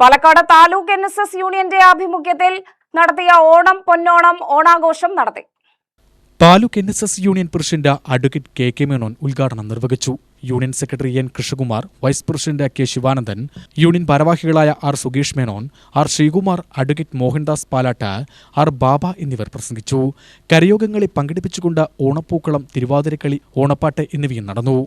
Palakkad taluk NSS യൂണിയന്റെ ആഭിമുഖ്യത്തിൽ നടത്തിയ ഓണം പൊന്നോണം ഓണാഘോഷം നടത്തി. Taluk NSS union president advocate KK Menon ഉദ്ഘാടനം നിർവഹിച്ചു. Union secretary N Krishnakumar, vice president K Sivanandan, union ഭാരവാഹികളായ R സുഗേഷ് Menon, R Sreekumar, advocate Mohandas Palat, R ബാബ എന്നിവർ പ്രസംഗിച്ചു. കരയോഗങ്ങളെ പങ്കെടുപ്പിച്ചുകൊണ്ട് ഓണപ്പൂക്കളം, തിരുവാതിരക്കളി, ഓണപ്പാട്ട് എന്നിവയും നടന്നു.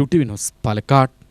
UTV news Palakkad.